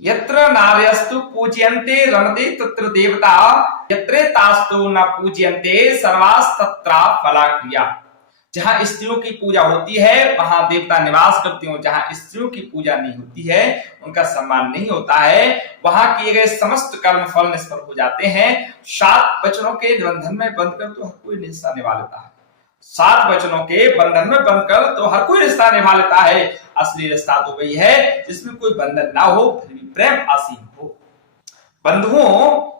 यत्र नार्यस्तु पूज्यन्ते रमते तत्र देवता, यत्रे तास्तु न पूज्यन्ते सर्वास्तत्र फलाक्रिया। जहां स्त्रियों की पूजा होती है वहां देवता निवास करते हो, जहां स्त्रियों की पूजा नहीं होती है, उनका सम्मान नहीं होता है, वहां किए गए समस्त कर्म फल निष्फल हो जाते हैं। 7 वचनों के बंधन में बंधकर तो हर कोई रिश्ता निभा लेता है, 7 वचनों के बंधन में बंधकर तो हर कोई रिश्ता निभा लेता है। असली रिश्ता तो वही है जिसमें कोई बंधन ना हो फिर भी प्रेम असीम हो। बंधुओं,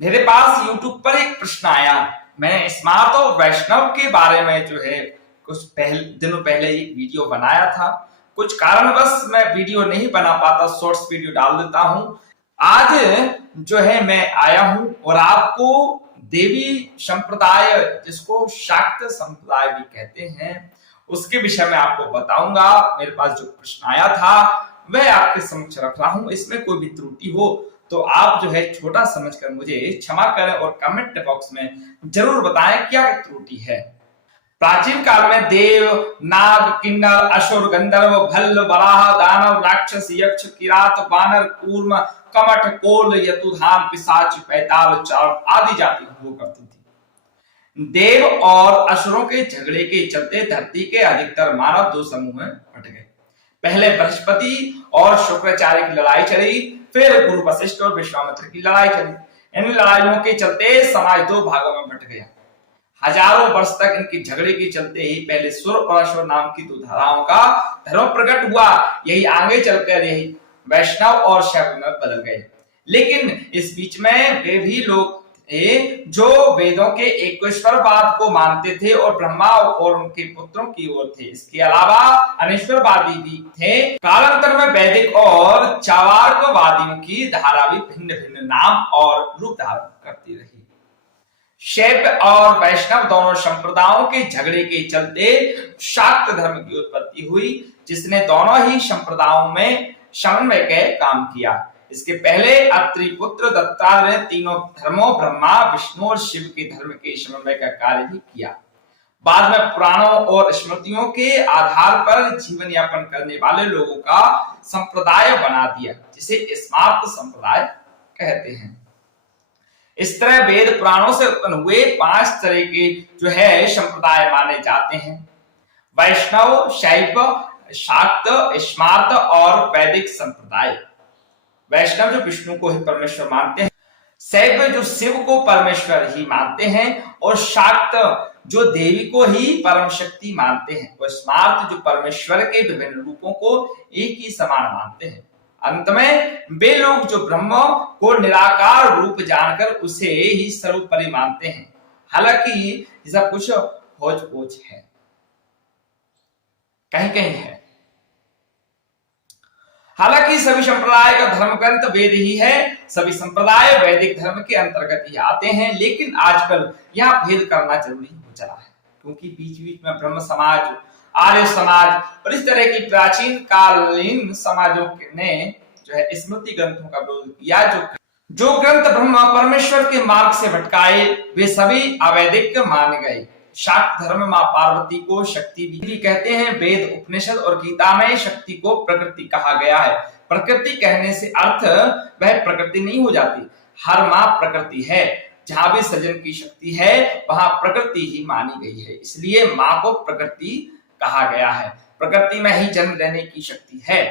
मेरे पास YouTube पर एक प्रश्न आया। मैंने स्मार्त और वैष्णव के बारे में जो है कुछ दिनों पहले एक वीडियो बनाया था। कुछ कारणवश मैं वीडियो नहीं बना पाता, शॉर्ट्स वीडियो डाल देता हूं। आज जो है मैं आया हूं और आपको देवी संप्रदाय, जिसको शाक्त संप्रदाय भी कहते हैं, उसके विषय में आपको बताऊंगा। मेरे पास जो प्रश्न आया था वह आपके समक्ष रख रहा हूं। इसमें कोई भी त्रुटि हो तो आप जो है छोटा समझकर मुझे क्षमा करें और कमेंट बॉक्स में जरूर बताएं क्या त्रुटि है। प्राचीन काल में देव, नाग, किन्नर, असुर, गंधर्व, भल्ल, वराह, दानव, राक्षस, यक्ष, किरात, वानर, कूर्म, कमठ, कोल, यतुधान, पिशाच, पैताल, चारण आदि जाति हुआ करती थी। देव और असुरों के झगड़े के चलते धरती के अधिकतर मानव 2 समूह में बंट गए। पहले बृहस्पति और शुक्राचार्य की लड़ाई चली, फिर गुरु वशिष्ठ और विश्वामित्र की लड़ाई चली। इन लड़ाइयों के चलते समाज 2 भागों में बंट गया। हजारों वर्ष तक इनके झगड़े के चलते ही पहले सुर और असुर नाम की 2 धाराओं का धर्म प्रकट हुआ। यही आगे चलकर यही वैष्णव और शैव में बदल गए। लेकिन इस बीच में वे भी लोग जो वेदों के एकेश्वरवाद को मानते थे और ब्रह्मा और उनके पुत्रों की ओर थे। इसके अलावा अनिश्वरवादी भी थे। कालांतर में वैदिक और चार्वाकवादियों की धारा भी भिन्न भिन्न नाम और रूप धारण करती रही। शैव और वैष्णव दोनों संप्रदायों के झगड़े के चलते शाक्त धर्म की उत्पत्ति हुई, जिसने दोनों ही संप्रदायों में समन्वय का काम किया। इसके पहले अत्रि पुत्र दत्तात्रेय ने तीनों धर्मों ब्रह्मा, विष्णु और शिव के धर्म के समन्वय का कार्य भी किया। बाद में पुराणों और स्मृतियों के आधार पर जीवन यापन करने वाले लोगों का संप्रदाय बना दिया, जिसे स्मार्त संप्रदाय कहते हैं। इस तरह वेद पुराणों से उत्पन्न हुए 5 तरह के जो है संप्रदाय माने जाते हैं: वैष्णव, शैव, शाक्त, स्मार्त और वैदिक संप्रदाय। वैष्णव जो विष्णु को ही परमेश्वर मानते हैं, शैव जो शिव को परमेश्वर ही मानते हैं, और शाक्त जो देवी को ही परम शक्ति मानते हैं, और स्मार्त जो परमेश्वर के विभिन्न रूपों को एक ही समान मानते हैं। अंत में वे लोग जो ब्रह्म को निराकार रूप जानकर उसे ही सर्वोपरि मानते हैं। हालांकि ये सब कुछ होच पोच है, कहीं कहीं है। हालांकि सभी संप्रदाय का धर्म ग्रंथ वेद ही है। सभी संप्रदाय वैदिक धर्म के अंतर्गत ही आते हैं, लेकिन आजकल यह भेद करना जरूरी हो चला है, क्योंकि बीच बीच में ब्रह्म समाज, आर्य समाज और इस तरह की प्राचीन कालीन समाजों ने जो है स्मृति ग्रंथों का विरोध किया। जो ग्रंथ ब्रह्मा परमेश्वर के मार्ग से भटकाए वे सभी अवैदिक माने गए। शाक्त धर्म मां पार्वती को शक्ति भी कहते हैं। वेद, उपनिषद और गीता में शक्ति को प्रकृति कहा गया है। प्रकृति कहने से अर्थ वह प्रकृति नहीं हो जाती, हर मां प्रकृति है। जहां भी सृजन की शक्ति है वहां प्रकृति ही मानी गई है, इसलिए मां को प्रकृति कहा गया है। प्रकृति में ही जन्म लेने की शक्ति है।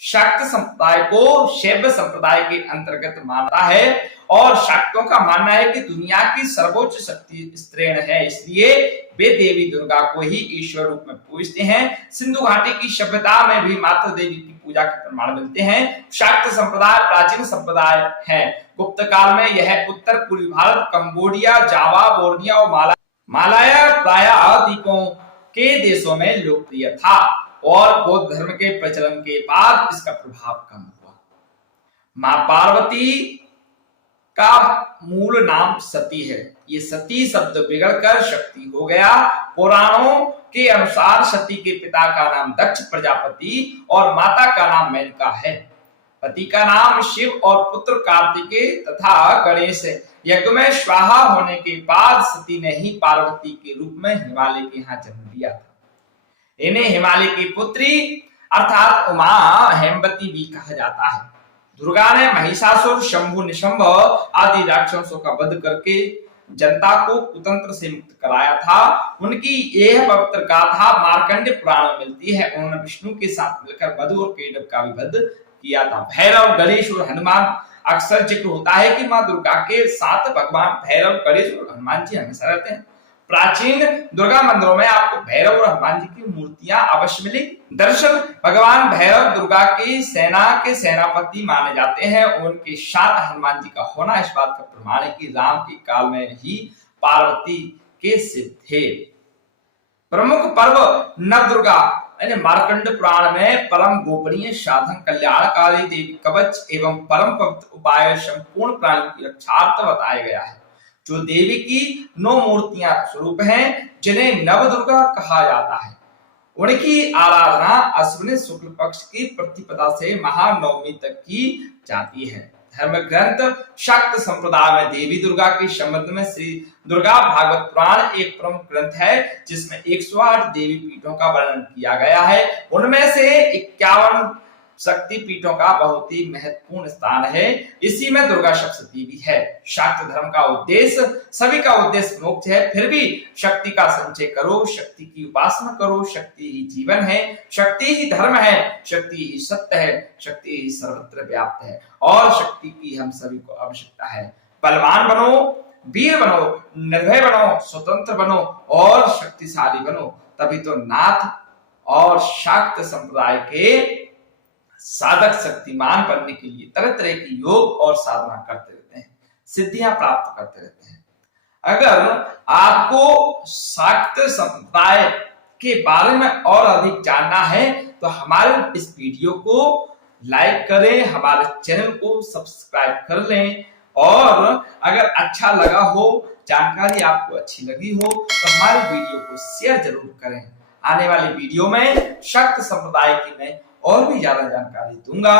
शाक्त संप्रदाय को शैव संप्रदाय के अंतर्गत मानता है और शाक्तों का मानना है कि दुनिया की सर्वोच्च शक्ति स्त्रीण है, इसलिए वे देवी दुर्गा को ही ईश्वर रूप में पूजते हैं। सिंधु घाटी की सभ्यता में भी माता देवी की पूजा के प्रमाण मिलते हैं। शाक्त संप्रदाय प्राचीन संप्रदाय है। गुप्त काल में यह उत्तर पूर्वी भारत, कंबोडिया, जावा, बोर्नियो और मालाया प्रायः द्वीपों के देशों में लोकप्रिय था और बौद्ध धर्म के प्रचलन के बाद इसका प्रभाव कम हुआ। मां पार्वती का मूल नाम सती है। ये सती शब्द बिगड़कर शक्ति हो गया। पुराणों के अनुसार सती के पिता का नाम दक्ष प्रजापति और माता का नाम मेनका है। पति का नाम शिव और पुत्र कार्तिकेय तथा गणेश। यज्ञ में स्वाहा होने के बाद सती ने ही पार्वती के रूप में हिमालय के यहाँ जन्म लिया था। इन्हें हिमालय की पुत्री अर्थात उमा हेमवती भी कहा जाता है। दुर्गा ने महिषासुर, शंभु, निशंभ आदि राक्षसों का वध करके जनता को कुतंत्र से मुक्त कराया था। उनकी यह पवित्र गाथा मार्कंडेय पुराण में मिलती है। उन्होंने विष्णु के साथ मिलकर मधु और केटव का भी वध किया था। भैरव, गणेश और हनुमान अक्सर जिक्र होता है कि मां दुर्गा के साथ भगवान भैरव, गणेश और हनुमान जी हमेशा रहते हैं। प्राचीन दुर्गा मंदिरों में आपको भैरव और हनुमान जी की मूर्तियां अवश्य मिली। दरअसल भगवान भैरव दुर्गा की सेना के सेनापति माने जाते हैं। उनके साथ हनुमान जी का होना इस बात का प्रमाण है कि राम के काल में ही पार्वती के सिद्ध थे। प्रमुख पर्व नवदुर्गा मार्कंड पुराण में परम गोपनीय साधन, कल्याणकारी देवी कवच एवं परम पवित्र उपाय संपूर्ण प्राणी की रक्षार्थ बताया गया है। जो देवी की 9 मूर्तियां स्वरूप हैं, जिन्हें नवदुर्गा कहा जाता है, उनकी आराधना अश्विनी शुक्ल पक्ष की प्रतिपदा से महानवमी तक की जाती है। धर्म ग्रंथ शाक्त संप्रदाय में देवी दुर्गा के संबंध में श्री दुर्गा भागवत पुराण एक प्रमुख ग्रंथ है, जिसमें 108 देवी पीठों का वर्णन किया गया है। उनमें से 51 शक्ति पीठों का बहुत ही महत्वपूर्ण स्थान है। इसी में दुर्गा सप्तशती भी है। शाक्त धर्म का उद्देश्य, सभी का उद्देश्य मोक्ष है, फिर भी शक्ति का संचय करो, शक्ति की उपासना करो। शक्ति ही जीवन है, शक्ति ही धर्म है, शक्ति ही सत्य है, शक्ति ही सर्वत्र व्याप्त है और शक्ति की हम सभी को आवश्यकता है। बलवान बनो, वीर बनो, निर्भय बनो, स्वतंत्र बनो और शक्तिशाली बनो, तभी तो नाथ और शाक्त संप्रदाय के साधक शक्तिमान बनने के लिए तरह तरह की योग और साधना करते रहते हैं, सिद्धियां प्राप्त करते रहते हैं। अगर आपको शाक्त संप्रदाय के बारे में और अधिक जानना है तो हमारे इस वीडियो को लाइक करें, हमारे चैनल को सब्सक्राइब कर लें और अगर अच्छा लगा हो, जानकारी आपको अच्छी लगी हो तो हमारे वीडियो को शेयर जरूर करें। आने वाली वीडियो में शाक्त संप्रदाय की मैं और भी ज्यादा जानकारी दूंगा।